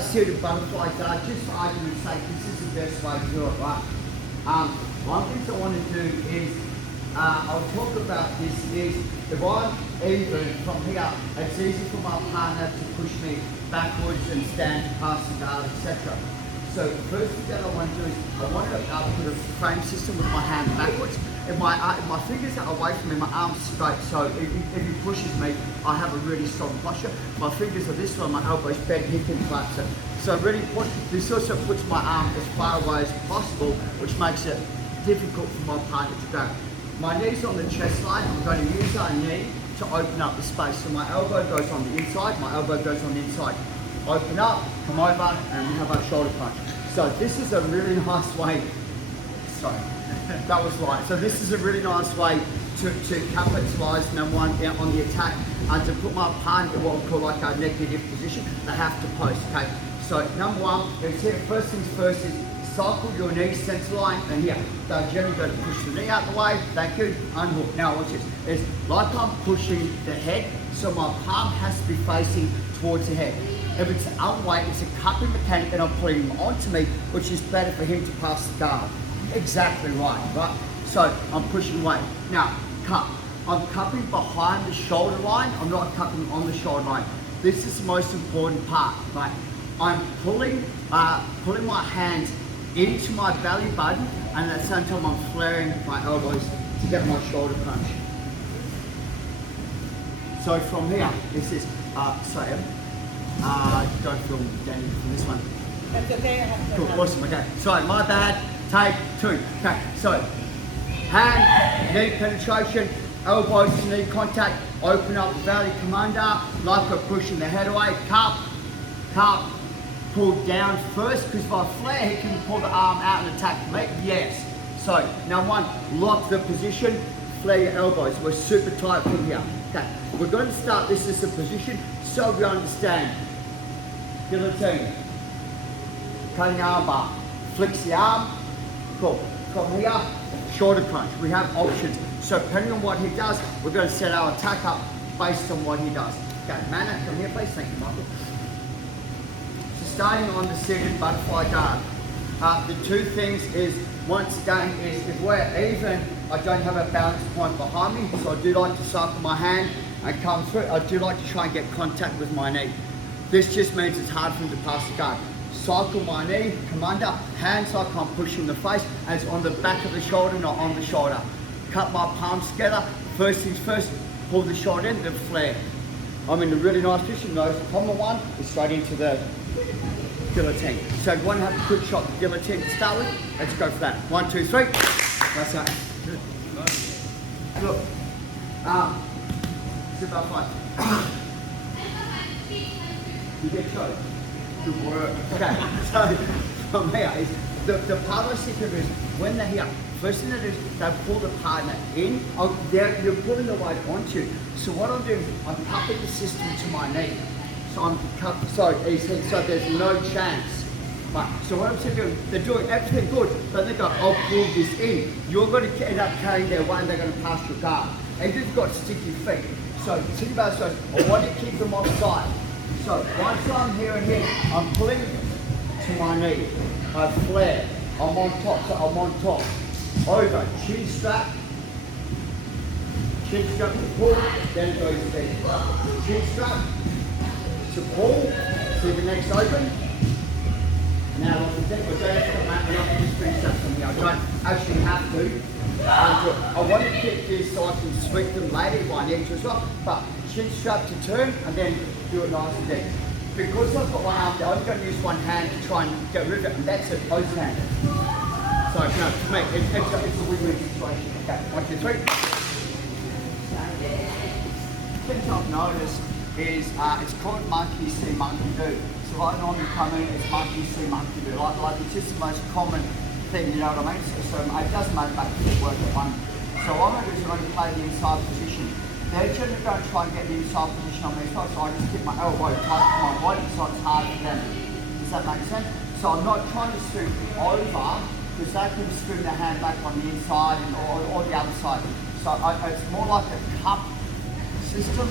Suited butterfly guard, just for argument's sake, this is the best way to do it, right? One thing I want to do is, I'll talk about this is, if I'm even from here, it's easy for my partner to push me backwards and stand past the guard, etc. So the first thing that I want to do is, I want to put a frame system with my hand backwards. If my fingers are away from me, my arm's straight, so if he pushes me, I have a really strong posture. My fingers are this way, my elbows bent, he can collapse it. So really important, this also puts my arm as far away as possible, which makes it difficult for my partner to go. My knee's on the chest line, I'm going to use our knee to open up the space. So my elbow goes on the inside, my elbow goes on the inside. Open up, come over, and we have our shoulder punch. So this is a really nice way, sorry, that was right. So this is a really nice way to capitalise, number one, on the attack, and to put my partner in what we call like a negative position. They have to post, okay? So number one, is here, first things first is cycle your knee centre line, and here, they're generally going to push the knee out the way, thank you, unhook. Now watch this, it's like I'm pushing the head, so my palm has to be facing towards the head. If it's unweight, it's a cupping mechanic and I'm putting him onto me, which is better for him to pass the guard. Exactly right? So I'm pushing weight. Now, cup. I'm cupping behind the shoulder line, I'm not cupping on the shoulder line. This is the most important part, right? I'm pulling my hands into my belly button, and at the same time I'm flaring my elbows to get my shoulder punch. So from here, this is, don't feel Danny from this one. That's okay, I have to. Cool, awesome, okay. Sorry, my bad, take two. Okay, so, hand, knee penetration, elbows to knee contact, open up the belly, come under, like we're pushing the head away, cup, pull down first, because if I flare, he can pull the arm out and attack me, yes. So, now one, lock the position, flare your elbows, we're super tight from here. Okay, we're going to start this as a position, so we understand. Guillotine, cutting arm bar, flicks the arm, cool. From here, shoulder punch, we have options. So depending on what he does, we're going to set our attack up based on what he does. Okay, Manna, come here please, thank you Michael. So starting on the seated butterfly guard, the two things is, once again, is if we're even, I don't have a balance point behind me, so I do like to cycle my hand and come through. I do like to try and get contact with my knee. This just means it's hard for him to pass the guard. Cycle my knee, come under, hands like I'm pushing the face, and it's on the back of the shoulder, not on the shoulder. Cut my palms together, first things first, pull the shoulder in, then flare. I'm in a really nice position, though. Common one is straight into the guillotine. So if you want to have a quick shot of guillotine to start with, let's go for that. 1, 2, 3. That's that. Look, sit about 5. You get choked. Good work. Okay, so from here is the part I think of is when they're here, first thing they do is they pull the partner in. You're pulling the weight onto you. So what I'm doing is I'm cupping the system to my knee. So I'm so there's no chance. Right. So what I'm doing, they're doing everything good, but they go, I'll pull this in. You're going to end up carrying their weight and they're going to pass your guard. And you've got sticky feet. So think about it, so I want to keep them offside. So once I'm here and here, I'm pulling to my knee. I flare. I'm on top, so I'm on top. Over, chin strap to pull, then it goes deep. Chin strap to pull, see the next open. Now like I said, we're going to put my just spring straps on here. I don't actually have to. I want to keep this so I can sweep them later if I need to as well. But chin strap to turn and then do it nice and deep. Because I've got one arm there, I'm going to use one hand to try and get rid of it, and that's it, both hands. So, no, to me, it's a win-win situation. Okay, 1, 2, 3. Things I've noticed is it's called monkey see, monkey do. So I normally come in, it's monkey see, monkey do. Like it's just the most common thing, you know what I mean? So it doesn't make back work at one. So what I'm going to do is I'm going to play the inside position. They're generally going to try and get the inside position on their side, so I just keep my elbow tight to my body so it's hard for them. Does that make sense? So I'm not trying to swoop over, because they can swing their hand back on the inside or the other side. So it's more like a cup system,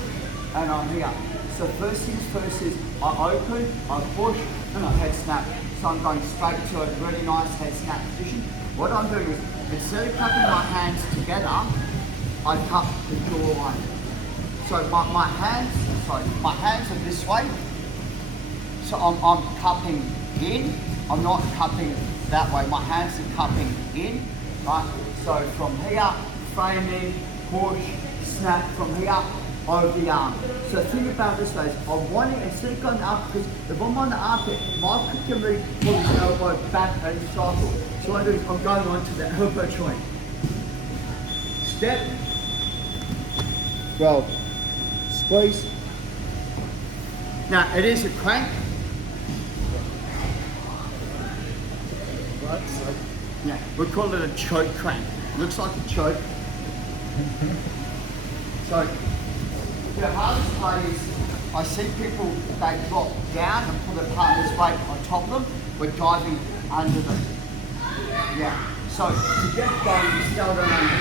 and I'm here. So first things first is I open, I push, and I head snap. So I'm going straight to a really nice head snap position. What I'm doing is, instead of cupping my hands together, I cup the jawline. So my hands are this way. So I'm cupping in, I'm not cupping that way. My hands are cupping in, right? So from here, framing, push, snap from here, over the arm. So think about this guys, I want it instead of going up, because if I'm on the armpit, my kick can really pull his elbow back and cycle. So what I do is I'm going on to the elbow joint. Step, roll, squeeze. Now it is a crank. Right, so yeah, we call it a choke crank. Looks like a choke. So the hardest part is, I see people, they drop down and put their partner's weight on top of them. We're diving under them. Yeah. So to get going, you still don't under.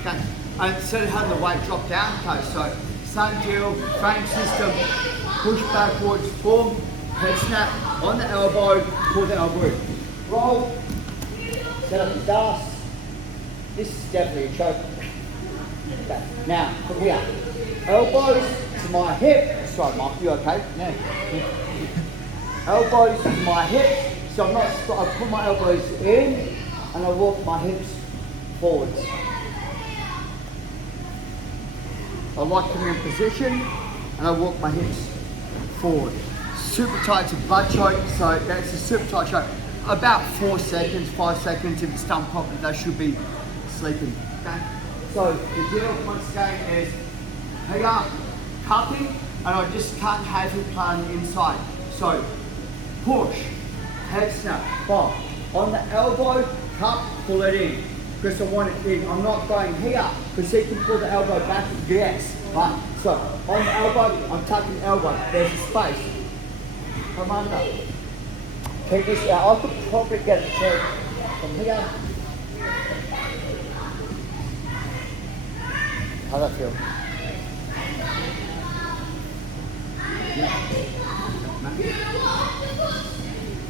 Okay. And instead of having the weight drop down, okay, so same deal, frame system, push backwards, form, head snap, on the elbow, pull the elbow. Roll, set up the dust. This is definitely a choke. Okay. Now, from here, elbows to my hip. Sorry, Mark, you okay? Yeah. Elbows to my hip. So I put my elbows in and I walk my hips forwards. I lock them in position and I walk my hips forward. Super tight to butt choke, so that's a super tight choke. About 4 seconds, 5 seconds, if it's done properly, they should be sleeping. Okay? So the deal once again is here, cupping, and I just can't have it playing inside. So push, head snap, bomb. On the elbow, cup, pull it in. Because I want it in. I'm not going here, because he can pull the elbow back. Yes. Right. So on the elbow, I'm tucking the elbow. There's a space. Come under. Keep this out. I could probably get it through from here. How's that feel?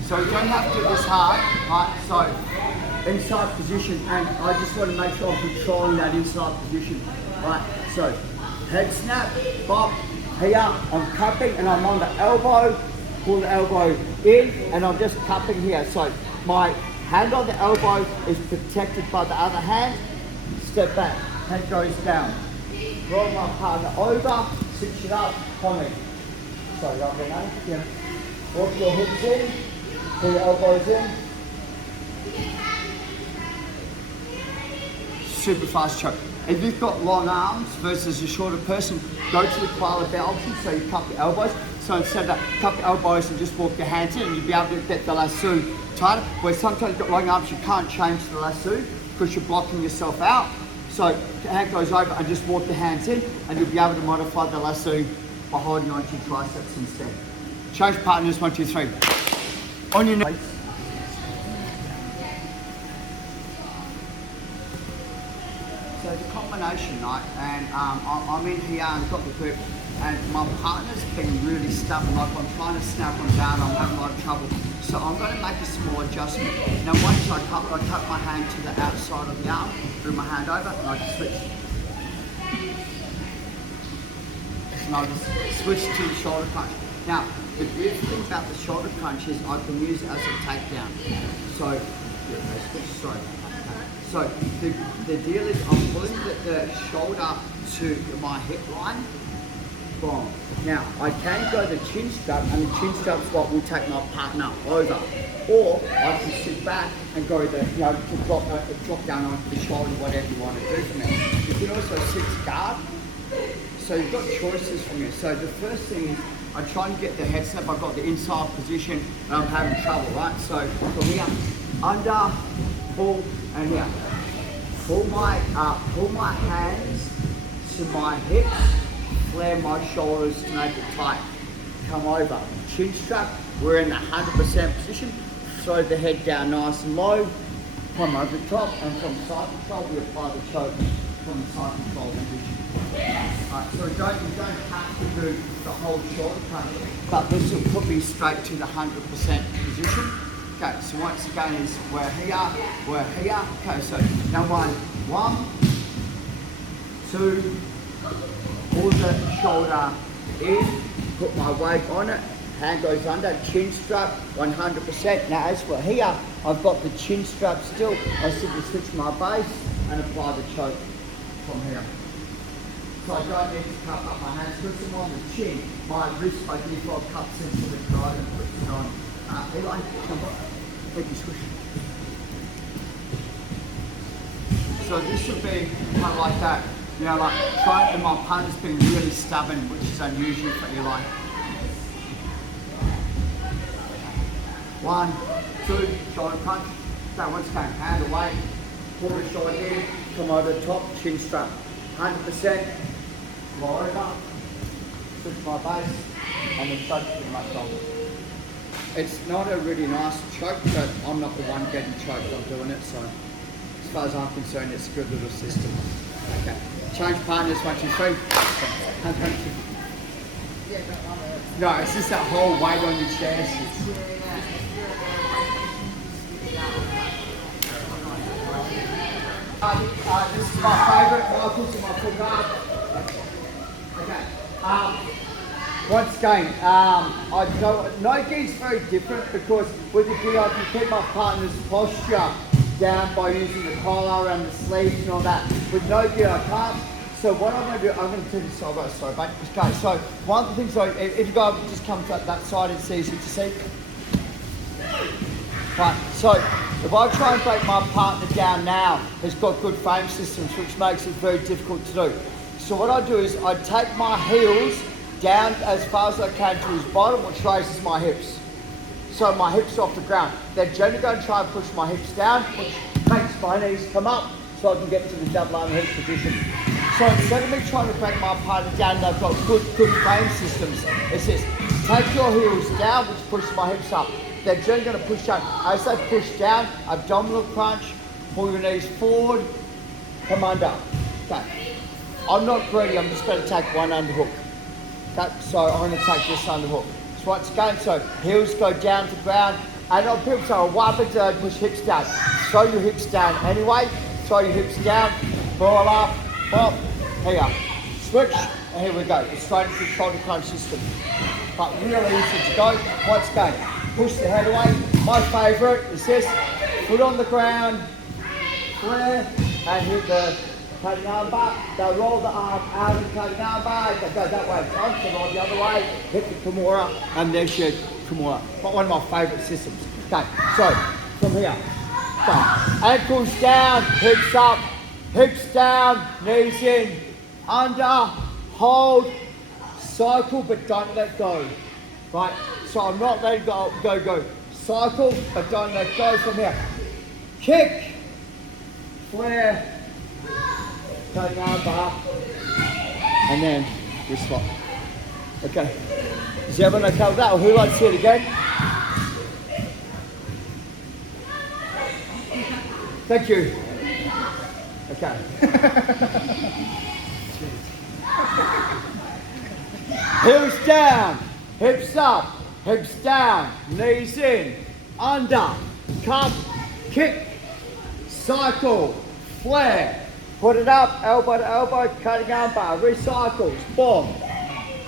So you don't have to do this hard, right? So inside position, and I just want to make sure I'm controlling that inside position, right? So head snap, bop, here, I'm cupping and I'm on the elbow, pull the elbow in, and I'm just cupping here. So my hand on the elbow is protected by the other hand, step back, head goes down. Roll my partner over, cinch it up, comment. Sorry, I'll get out. Yeah. Walk your hips in, pull your elbows in. Super fast choke. If you've got long arms versus a shorter person, go to the koala bear option, so you cup your elbows. So instead of that, cup your elbows and just walk your hands in, and you'll be able to get the lasso tighter. Where sometimes you've got long arms, you can't change the lasso because you're blocking yourself out. So the hand goes over and just walk the hands in, and you'll be able to modify the lasso by holding onto your triceps instead. Change partners, 1, 2, 3. On your knees. So it's a combination, right? And I'm in here and got the grip, and my partner's been really stubborn. Like I'm trying to snap them down, I'm having a lot of trouble. So I'm going to make a small adjustment. Now once I tuck my hand to the outside of the arm, bring my hand over, and I just switch. And I just switch to the shoulder crunch. Now, the beautiful thing about the shoulder crunch is I can use it as a takedown. So, sorry. So the deal is I'm pulling the shoulder to my hip line. Boom. Now I can go the chin strap, and the chin strap's what will take my partner over. Or I can sit back and go to drop down onto the shoulder, whatever you want to do from it. You can also sit guard. So you've got choices from here. So the first thing is I try and get the head snap. I've got the inside position and I'm having trouble, right? So from here, under, pull, and here. Pull my hands to my hips, flare my shoulders to make it tight. Come over. Chin strap, we're in the 100% position. Throw the head down nice and low. Come over the top, and from side control, we apply the choke from the side control position. So you don't have to do the whole shoulder punch, but this will put me straight to the 100% position. Okay, so once again is we're here. Okay, so now one, two, pull the shoulder in, put my weight on it, hand goes under, chin strap, 100%. Now as we're here, I've got the chin strap still. I simply switch my base and apply the choke from here. So I don't need to cup up my hands, because I'm on the chin, my wrist by default cups into the guard and puts it on. Eli, come on, make you squish. So this should be kind of like that. You know, like trying, and my partner's been really stubborn, which is unusual for Eli. 1, 2, shoulder punch. So once again, hand away, pull the shoulder in, come over the top, chin strap. 100%, roll over, switch my base, and the choke pretty much on. It's not a really nice choke, but I'm not the one getting choked, I'm doing it, so as far as I'm concerned, it's a good little system. Okay, change partners, 1, 2, 3. No, it's just that whole weight on your chest. This is my favourite, Michael's and my full guard. Okay. Once again, no gi is very different, because with the gi I can keep my partner's posture down by using the collar and the sleeves and all that. With no gi I can't. So what I'm going to do, I'm going to do this over. Sorry, mate. Okay. So one of the things, if you go just come to that side, it's easy to see. Right, so if I try and break my partner down now, it's got good frame systems, which makes it very difficult to do. So what I do is I take my heels down as far as I can to his bottom, which raises my hips. So my hips off the ground. Then generally going to try and push my hips down, which makes my knees come up, so I can get to the double underhook position. So instead of me trying to break my partner down, they've got good frame systems. It's this: take your heels down, which pushes my hips up. They're generally going to push down. As they push down, abdominal crunch, pull your knees forward, come under. Okay. I'm not greedy, I'm just going to take one underhook. Okay, so I'm going to take this underhook. So once again, so heels go down to the ground, and on people say, well, why would I push hips down? Throw your hips down anyway, throw your hips down, ball up, pop, here. Switch, and here we go. It's straight into the shoulder crunch system. But really easy to go. Once again, push the head away. My favourite is this: foot on the ground, flare, and hit the cutting arm bar. They'll roll the arm out of the cutting arm bar. They go that way front, they roll the other way, hit the Kimura, and there's your Kimura. But one of my favourite systems. Okay, so from here, okay. Ankles down, hips down, knees in, under, hold, cycle, but don't let go. Right, so I'm not letting go. Cycle, but don't let go from here. Kick, flare, cutting arm bar, and then this one. Okay, is everyone okay with that, or who likes to see it again? Thank you. Okay. Heels down, hips up, hips down, knees in, under, come, kick, cycle, flare, put it up, elbow to elbow, cutting arm bar, recycles, bomb,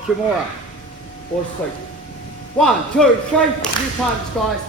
Kimura, or sweep. 1, 2, 3, new punches, guys.